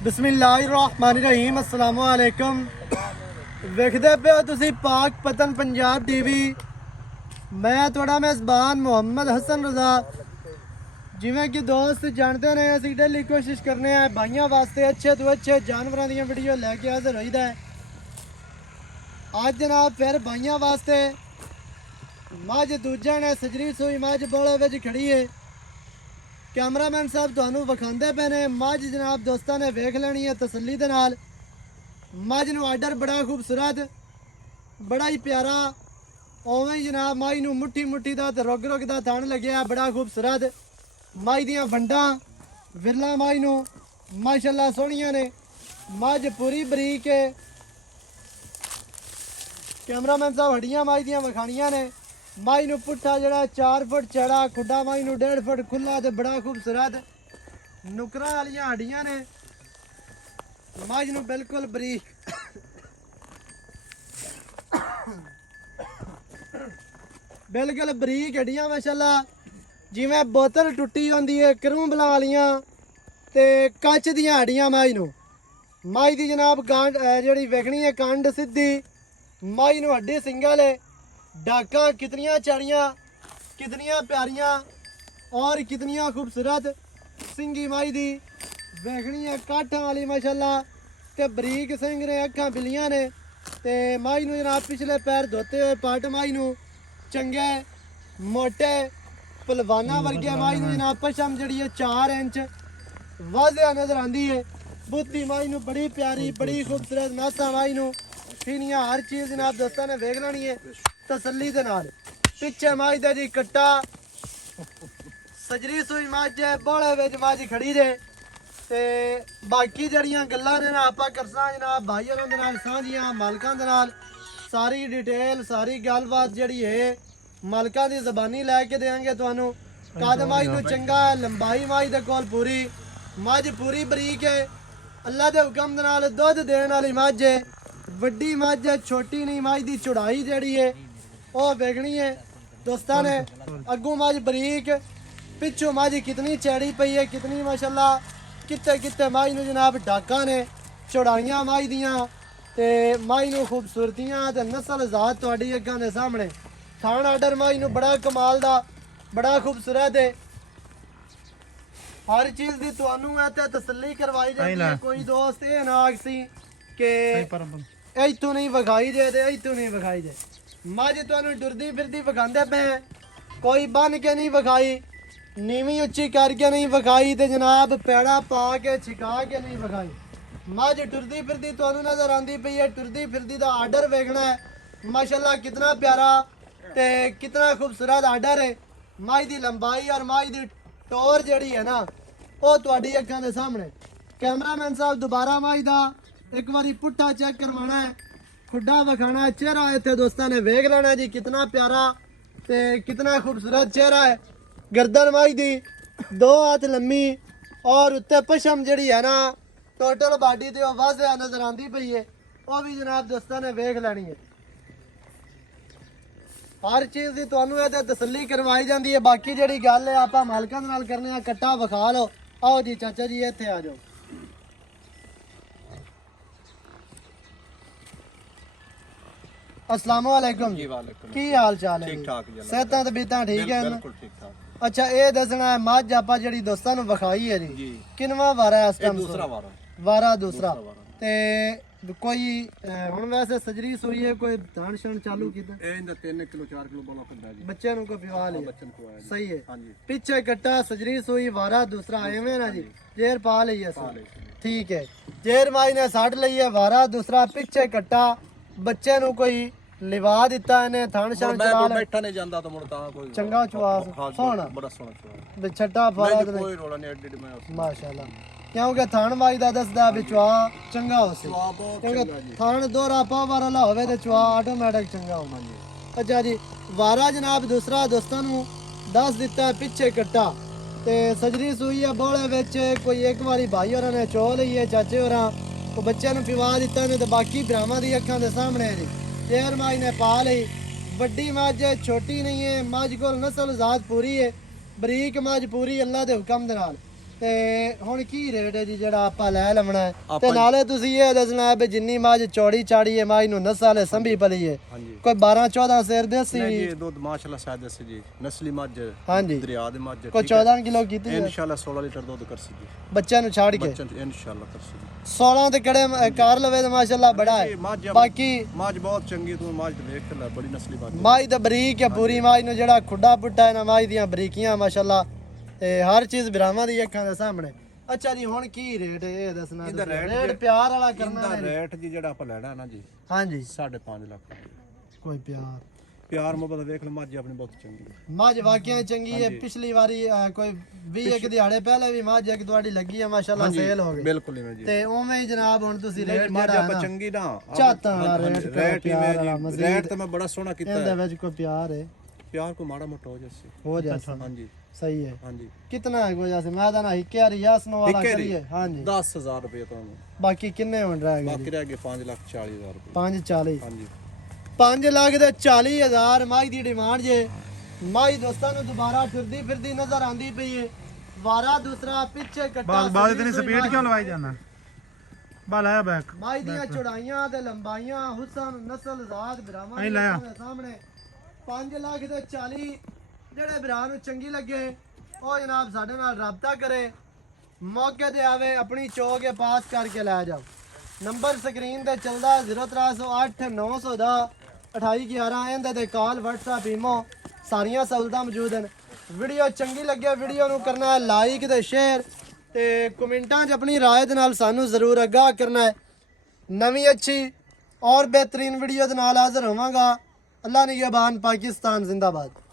बिस्मिल्लाहिर्रहमानिर्रहीम अस्सलाम वालेकुम। वेखदे पे हो तुसी पाक पतन पंजाब टीवी। मैं थोड़ा मेज़बान मोहम्मद हसन रजा। जिमें कि दोस्त जानते ने असी डेली कोशिश करने हैं भाइयों वास्ते अच्छे तो अच्छे जानवरों दी वीडियो लैके हाजिर होईदा है। आज जनाब फिर भाइयों वास्ते मझ दूजा ने सजरी सूई मझ बोले विच खड़ी है। कैमरामैन साहब तुहानू विखांदे पे ने मझ जनाब दोस्तों ने वेख लेनी है तसल्ली दे नाल। मझ नू आर्डर बड़ा खूबसूरत बड़ा ही प्यारा उवें ही जनाब मझ नू मुट्ठी मुट्ठी दा ते रुग रुग दा थण लग्या बड़ा खूबसूरत। मझ दियां वंडां विरला मझ नू माशाअल्लाह सोहणियां ने। मझ पूरी बरीक है। कैमरामैन साहब हड्डियां मझ दियां विखाणियां ने। मझ नू पुट्ठा जड़ा 4 फुट चौड़ा खुड्डा मझ नू 1.5 फुट खुला ते बड़ा खूबसूरत नुकरां वालियां हड्डियां ने। मझ नू बिल्कुल बरीक बिल्कुल बरीक हड्डियां माशाअल्लाह जिवें बोतल टुट्टी होंदी है करूंबला वालियां ते कच दियां हड्डियां। मझ नू मझ दी जनाब कांड जिहड़ी वेखनी है कंड सीधी मझ नू हड्डी सिंगल है। डाका कितनियां चढ़ियां कितनियां प्यारियां और कितनियां खूबसूरत सिंगी मझ दी वेखनी है काठां वाली माशाअल्लाह ते बरीक सिंग ने अखां बिलियां ने ते मझ नू जनाब पिछले पैर धोते हुए पट मझ नू चंगे मोटे पलवाना वर्गे मझ नू जनाब पशम जिहड़ी है 4 इंच वाज़िया नजर आंदी है। बुत्ती मझ नू बड़ी प्यारी बड़ी खूबसूरत नासा मझ नू फिनियां हर चीज़ जनाब दोस्तों ने वेख लेनी है तसल्ली दे नाल। पिछे मझ दे जी कट्टा सजरी सूई मझ है बोले विच मझ खड़ी जे ते बाकी जड़ियां गल्लां ने ना आपां करसां जनाब भाई होरां दे नाल सांझियां मालकां दे नाल सारी डिटेल सारी गलबात जिहड़ी है मालकां दी ज़बानी लैके देंगे तुहानू। कद मझ नू चंगा है लंबाई मझ दे कोल पूरी मझ पूरी बरीक है अल्लाह दे हुक्म दे नाल दुध देण वाली मझ है। वड्डी मझ है छोटी नहीं मझ दी चौड़ाई जिहड़ी है ਉਹ ਵੇਖਣੀ ਹੈ ਦੋਸਤਾਂ ਨੇ। ਅੱਗੋਂ ਮੱਝ ਬਰੀਕ ਪਿੱਛੋਂ ਮੱਝ ਕਿਤਨੀ ਚੈੜੀ ਪਈ ਹੈ ਕਿਤਨੀ ਮਾਸ਼ਾਅੱਲਾ ਕਿਤੇ ਕਿਤੇ ਮੱਝ ਨੂੰ ਜਨਾਬ ਡਾਕਾਂ ਨੇ ਚੌੜਾਈਆਂ ਮੱਝ ਦੀਆਂ ਤੇ ਮੱਝ ਨੂੰ ਖੂਬਸੂਰਤੀਆਂ ਤੇ ਨਸਲ ਜ਼ਾਤ ਤੁਹਾਡੀ ਅੱਗਾਂ ਦੇ ਸਾਹਮਣੇ। ਥਾਣ ਆਰਡਰ ਮੱਝ ਨੂੰ ਬੜਾ ਕਮਾਲ ਦਾ ਬੜਾ ਖੂਬਸੂਰਤ ਹੈ। ਹਰ ਚੀਜ਼ ਦੀ ਤੁਹਾਨੂੰ ਇਹ ਤੇ ਤਸੱਲੀ ਕਰਵਾਈ ਜਾਂਦੀ ਹੈ। ਕੋਈ ਦੋਸਤ ਇਹ ਨਾ ਆਖਸੀ ਕਿ ਇੱਥੋਂ ਨਹੀਂ ਵਿਖਾਈ ਜੇ ਤੇ ਇੱਥੋਂ ਨਹੀਂ ਵਿਖਾਈ ਜੇ। मझ तुहानू डुरदी फिरदी विखांदे पे कोई बन के नहीं विखाई नीवी उच्ची करके नहीं विखाई ते जनाब पैड़ा पा के छिका के नहीं विखाई। मझ टुरदी फिरदी तुहानू नजर आंदी पई है। टुरदी फिरदी दा आर्डर वेखना है माशाअल्लाह कितना प्यारा ते कितना खूबसूरत आर्डर है। मझ दी लंबाई और मझ दी टोर जिहड़ी है ना वो तुहाडी अखां दे सामने। कैमरामैन साहब दोबारा मझ दा एक बारी पुट्ठा चेक करवाना है खुड्डा विखाना है चेहरा इतने दोस्तों ने वेख लेना जी कितना प्यारा ते कितना खूबसूरत चेहरा है। गर्दन मझ दी 2 हाथ लम्मी और उत्ते पशम जिहड़ी है ना टोटल बाडी ते वाज़िया नजर आंदी पई है वो भी जनाब दोस्तों ने वेख लेनी है। हर चीज़ की तुहानू इहते तसल्ली करवाई जाती है। बाकी जिहड़ी गल है आपां मालकां दे नाल करने आ कट्टा विखा लो। आओ जी चाचा जी इत्थे आ जाओ। अस्सलाम वालेकुम जी। की हाल चाल है? ठीक ठाक जी सेहतां तबीयतां ठीक है बिल्कुल ठीक ठाक। अच्छा ये दसना है मझ आपां जिहड़ी दोस्तां नू विखाई है जी किनवा वारा है इस टाइम? दूसरा वारा दूसरा ते कोई हुण वैसे सजरी सूई है कोई दान शान चालू कीता ए इंदा 3 किलो 4 किलो बोला करदा जी बच्चे नू को पिवा लिया बच्चन को आया सही है। हां जी पीछे कट्टा सजरी सूई वारा दूसरा एवें ना जी जेर पा लई है ठीक है। जेर माई ने 60 लई है वारा दूसरा पीछे कट्टा बच्चे नू कोई लिवा दिता इन्हें थान शान चला बैठा नहीं जांदा तो मुड़ ता कोई चंगा चवास सोहना बड़ा सोहना चवा बिछटा फारा कोई रोला नहीं एडी में माशाअल्लाह क्योंकि थान वाई दा दसदा विचवा चंगा होसी क्योंकि थान दोहरा पा वाला होवे ते चवा ऑटोमेटिक चंगा होना जी। अच्छा जी वारा जनाब दूसरा दोस्तां नू दस दिता पीछे कट्टा ते सजरी सूई है बोले विच कोई एक बारी भाई होरां ने चो लई है चाचे होरां को बच्चे नू पिवा दिता ने ते बाकी भरावां दी अखां दे सामने जी शेर मझ ने पा ली वड्डी मझ है छोटी नहीं है। मझ को नस्ल ज़ात पूरी है बरीक मझ पूरी अल्लाह के हुक्म दे नाल ਤੇ ਹੁਣ ਕੀ ਰੇਟ ਹੈ ਜੀ ਜਿਹੜਾ ਆਪਾਂ ਲੈ ਲਵਣਾ ਹੈ? ਤੇ ਨਾਲੇ ਤੁਸੀਂ ਇਹ ਦੱਸਣਾ ਹੈ ਵੀ ਜਿੰਨੀ ਮੱਝ ਚੌੜੀ ਚਾੜੀ ਹੈ ਮੱਝ ਨੂੰ ਨਸਲ ਹੈ ਸੰਭੀ ਪਲੀ ਹੈ ਕੋਈ 12 14 ਸਿਰ ਦੇਸੀ ਨਹੀਂ ਜੀ ਦੁੱਧ ਮਾਸ਼ਾਅੱਲਾ ਸਾਇਦ ਦੇਸੀ ਜੀ ਨਸਲੀ ਮੱਝ ਹਾਂਜੀ ਦਰਿਆ ਦੇ ਮੱਝ ਕੋਈ 14 ਕਿਲੋ ਕੀਤੀ ਹੈ ਇਨਸ਼ਾਅੱਲਾ 16 ਲੀਟਰ ਦੁੱਧ ਕਰਸੀ ਜੀ ਬੱਚਿਆਂ ਨੂੰ ਛੱਡ ਕੇ ਬੱਚਾ ਇਨਸ਼ਾਅੱਲਾ ਕਰਸੀ 16 ਤੇ ਕਿਹੜੇ ਕਾਰ ਲਵੇ ਤੇ ਮਾਸ਼ਾਅੱਲਾ ਬੜਾ ਹੈ ਬਾਕੀ ਮੱਝ ਬਹੁਤ ਚੰਗੀ ਤੂੰ ਮੱਝ ਦੇਖ ਲੈ ਬੜੀ ਨਸਲੀ ਮੱਝ ਮੱਝ ਤਾਂ ਬਰੀਕ ਹੈ ਪੂਰੀ ਮੱਝ ਨੂੰ ਜਿਹੜਾ ਖੁੱਡਾ ਪੁੱਟਾ ਹੈ ਨਾ ਮੱਝ ਦੀਆਂ ਬਰੀਕੀਆਂ ਮਾਸ਼ਾਅੱਲਾ ਤੇ ਹਰ ਚੀਜ਼ ਬਰਾਵਾਂ ਦੀ ਅੱਖਾਂ ਦੇ ਸਾਹਮਣੇ ਅੱਛਾ ਜੀ ਹੁਣ ਕੀ ਰੇਟ ਹੈ ਇਹ ਦੱਸਣਾ ਰੇਟ ਪਿਆਰ ਵਾਲਾ ਕਰਨਾ ਇਹਦਾ ਰੇਟ ਜੀ ਜਿਹੜਾ ਆਪਾਂ ਲੈਣਾ ਨਾ ਜੀ ਹਾਂਜੀ 5.5 ਲੱਖ ਕੋਈ ਪਿਆਰ ਮੁਹੱਬਤ ਵੇਖ ਲਓ ਮੱਝ ਆਪਣੀ ਬਹੁਤ ਚੰਗੀ ਹੈ ਮੱਝ ਵਾਕਿਆ ਚੰਗੀ ਹੈ ਪਿਛਲੀ ਵਾਰੀ ਕੋਈ 20 ਇੱਕ ਦਿਹਾੜੇ ਪਹਿਲੇ ਵੀ ਮੱਝ ਇੱਕ ਤੁਹਾਡੀ ਲੱਗੀ ਹੈ ਮਾਸ਼ਾਅੱਲਾ ਸੇਲ ਹੋ ਗਈ ਬਿਲਕੁਲ ਇਵੇਂ ਜੀ ਤੇ ਉਵੇਂ ਹੀ ਜਨਾਬ ਹੁਣ ਤੁਸੀਂ ਰੇਟ ਮੱਝ ਆਪਾਂ ਚੰਗੀ ਨਾ ਝਾਤਾਂ ਵਾਲਾ ਰੇਟ ਰੇਟ ਤਾਂ ਮੈਂ ਬੜਾ ਸੋਹਣਾ ਕੀਤਾ ਇਹਦੇ ਵਿੱਚ ਕੋਈ ਪਿਆਰ ਹੈ ਪਿਆਰ ਕੋ ਮਾੜਾ ਮੋਟਾ ਹੋ ਜਾਸੇ ਹਾਂਜੀ ਸਹੀ ਹੈ ਹਾਂਜੀ ਕਿੰਨਾ ਹੈ ਕੋਈ ਜੈਸੇ ਮੈਂ ਤਾਂ ਨਾ ਇੱਕ ਯਾਰ ਯਾਸਨੋ ਵਾਲਾ ਕਰੀਏ ਹਾਂਜੀ 10000 ਰੁਪਏ ਤੁਹਾਨੂੰ ਬਾਕੀ ਕਿੰਨੇ ਹੋਣ ਰਹਿ ਗਏ ਬਾਕੀ ਰਹਿ ਗਏ 5,40,000 ਰੁਪਏ 540 ਹਾਂਜੀ 5 ਲੱਖ ਦੇ 40,000 ਮਾਈ ਦੀ ਡਿਮਾਂਡ ਜੇ ਮਾਈ ਦੋਸਤਾਂ ਨੂੰ ਦੁਬਾਰਾ ਫਿਰਦੀ ਨਜ਼ਰ ਆਂਦੀ ਪਈ ਏ ਵਾਰਾ ਦੂਸਰਾ ਪਿੱਛੇ ਕੱਟਾ ਬਾਅਦ ਇਤਨੀ ਸਪੀਡ ਕਿਉਂ ਲਵਾਈ ਜਾਣਾ ਬਾ ਲਾਇਆ ਬੈਕ ਮਾਈ ਦੀਆਂ ਚੌੜਾਈਆਂ ਤੇ ਲੰਬਾਈਆਂ ਹੁਸਨ ਨਸਲ ਜ਼ਾਤ ਬਰਾਵਾਂ ਦੇ ਸਾਹਮਣੇ 5 ਲੱਖ ਦੇ 40 ਜਿਹੜੇ ਭਰਾ ਨੂੰ ਚੰਗੀ ਲੱਗੇ ਉਹ ਜਨਾਬ ਸਾਡੇ ਨਾਲ ਰਾਬਤਾ ਕਰੇ ਮੌਕੇ ਤੇ ਆਵੇ ਆਪਣੀ ਚੌਕ ਕੇ ਪਾਸ ਕਰਕੇ ਲੈ ਜਾਓ ਨੰਬਰ ਸਕਰੀਨ ਤੇ ਚੱਲਦਾ 0308 910 2811 ਇਹਦੇ ਤੇ ਕਾਲ WhatsApp ਈਮੋ ਸਾਰੀਆਂ ਸਹੂਲਤਾਂ ਮੌਜੂਦ ਹਨ ਵੀਡੀਓ ਚੰਗੀ ਲੱਗੇ ਵੀਡੀਓ ਨੂੰ ਕਰਨਾ ਹੈ ਲਾਈਕ ਤੇ ਸ਼ੇਅਰ ਤੇ ਕਮੈਂਟਾਂ 'ਚ ਆਪਣੀ ਰਾਏ ਦੇ ਨਾਲ ਸਾਨੂੰ ਜ਼ਰੂਰ ਆਗਾਹ ਕਰਨਾ ਹੈ ਨਵੀਂ ਅੱਛੀ और बेहतरीन वीडियो ਦੇ ਨਾਲ ਹਾਜ਼ਰ ਹੋਵਾਂਗਾ ਅੱਲਾ ਨਿਗਹਿਬਾਨ ਪਾਕਿस्तान जिंदाबाद।